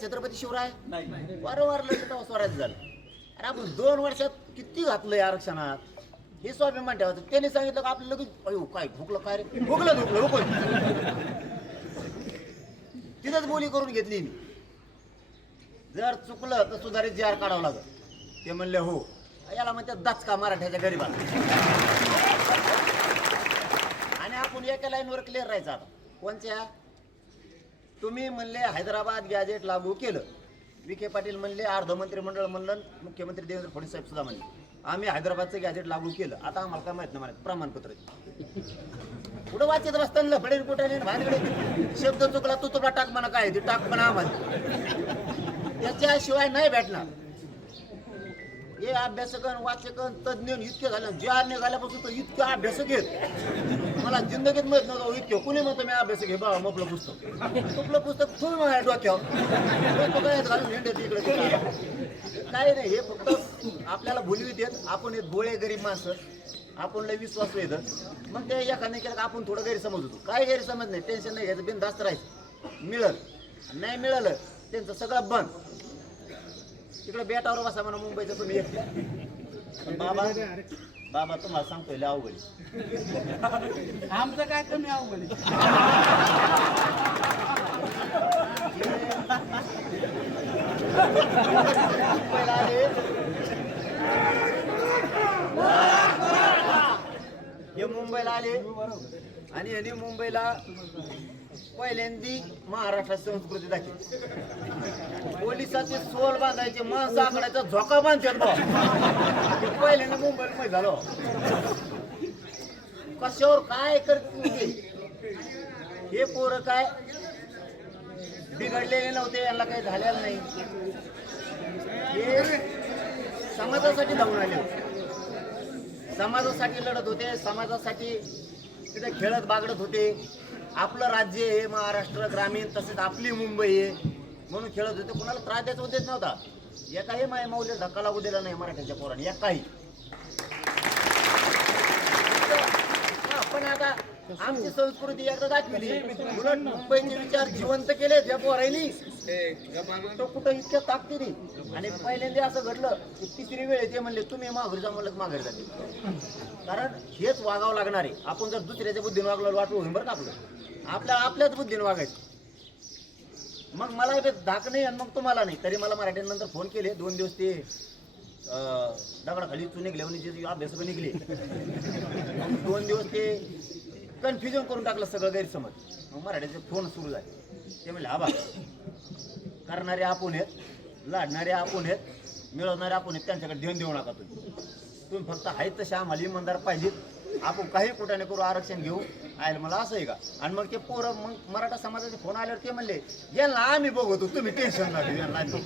छत्रपती शिवराय वारंवार लढलं स्वराज्य झालं. अरे आपण 2 वर्षात किती घातलंय आरक्षणात, हे स्वाभिमान ठेवायचं. त्यांनी सांगितलं का आपलं लगेच अयो काय भुकलं, काय रे भुकलं तिथंच बोली करून घेतली मी. जर चुकलं तर सुधारित जी आर काढावं लागत. ते म्हणले हो. याला म्हणतात दचका मराठ्याच्या गरीबाला. आणि आपण एका लाईनवर क्लिअर राहायचं. आता कोणत्या तुम्ही म्हणले हैदराबाद गॅजेट लागू केलं, विखे पाटील म्हणले, अर्ध मंत्रिमंडळ म्हणलं, मुख्यमंत्री देवेंद्र फडणवीस साहेब सुद्धा म्हणले आम्ही हैदराबादचं गॅजेट लागू केलं. आता आम्हाला काय माहित नाही म्हणत प्रमाणपत्र पुढं वाचत असताना फडे रिपोर्टाने भानगडे शब्द चुकला तू तुला टाक म्हणा, काय ते टाक म्हणा आम्हाला, त्याच्याशिवाय नाही भेटणार. हे अभ्यासकन वाचकन तज्ञ इतके झाले, ज्या निघाल्यापासून तर इतके अभ्यासक घेत मला जिंदगीत माहित नव्हतं. इतके कुणी म्हणतो मी अभ्यासक घे बाबा मपलं पुस्तक, तुपलं पुस्तक तुम्ही माझ्या डोक्यावर काय घालून हिंडत इकडे काय नाही. हे फक्त आपल्याला भुलवीत येत. आपण येत बोळे गरीब माणसं, आपण लय विश्वास येत. मग ते एखाद्याने केलं का आपण थोडं गैरसमज होतो. काय गैरसमज नाही, टेन्शन नाही घ्यायचं, बिनधास्त राहायचं. मिळल नाही मिळालं त्यांचं सगळं बंद. तिकडे बेटावर बसा म्हणा मुंबईचं तुम्ही एक बाबा बाबा तुम्हाला सांगतोय लय अवघड आमचं काय कमी अवघड हे मुंबईला आले आणि यांनी मुंबईला पहिल्यांदी महाराष्ट्राची संस्कृती दाखवली. पोलिसाचे सोल बांधायचे, माणसं आकडायचा झोका बांधतात. पहिल्यांदा मुंबईला माहीत झालं कशावर काय करते. हे पोरं काय बिघडलेले नव्हते, यांना काही झालेलं नाही. हे समाजासाठी धावून आले होते, समाजासाठी लढत होते, समाजासाठी तिथे खेळत बागडत होते. आपलं राज्य हे महाराष्ट्र ग्रामीण, तसेच आपली मुंबई आहे म्हणून खेळत होते. कोणाला त्रास द्यायचा उद्देश नव्हता. एकाही माय माऊलीला धक्का लागू दिला नाही मराठ्याच्या पोराने, एकाही. आमची संस्कृती एकदा दाखवली, उलट मुंबईचे विचार जिवंत केलेत या पोरांनी. तो कुठं इतक्या ताकदीने. आणि पहिल्यांदा असं घडलं की तिसरी वेळ ते म्हणले तुम्ही माघारी जा, म्हणलं माघारी जाते. कारण हेच वागावं लागणार आहे. आपण जर दुसऱ्याच्या बुद्धीने वागलो वाटलं होईल बरं का आपल्याच बुद्धीने वागायचं. मग मला धाक नाही आणि मग तुम्हाला नाही. तरी मला मराठ्यांनंतर फोन केले 2 दिवस ते दगडाखाली चुने निघले अभ्यास पण निघले. मग 2 दिवस ते कन्फ्युजन करून टाकलं सगळं गैरसमज. मग मराठ्याचे फोन सुरू झाले. ते म्हणले आबा करणारे आपण आहेत, लाडणारे आपण आहेत, मिळवणारे आपण आहेत, त्यांच्याकडे देऊन देऊ नका तुम्ही फक्त आहेत तसे आम्हाला इमानदार पाहिजेत. आपण काही कुठाने करू आरक्षण घेऊ आयला मला असं आहे का. आणि मग ते पोरं मग मराठा समाजाचे फोन आल्यावर ते म्हणले यांना आम्ही बघतो तुम्ही टेन्शन नका.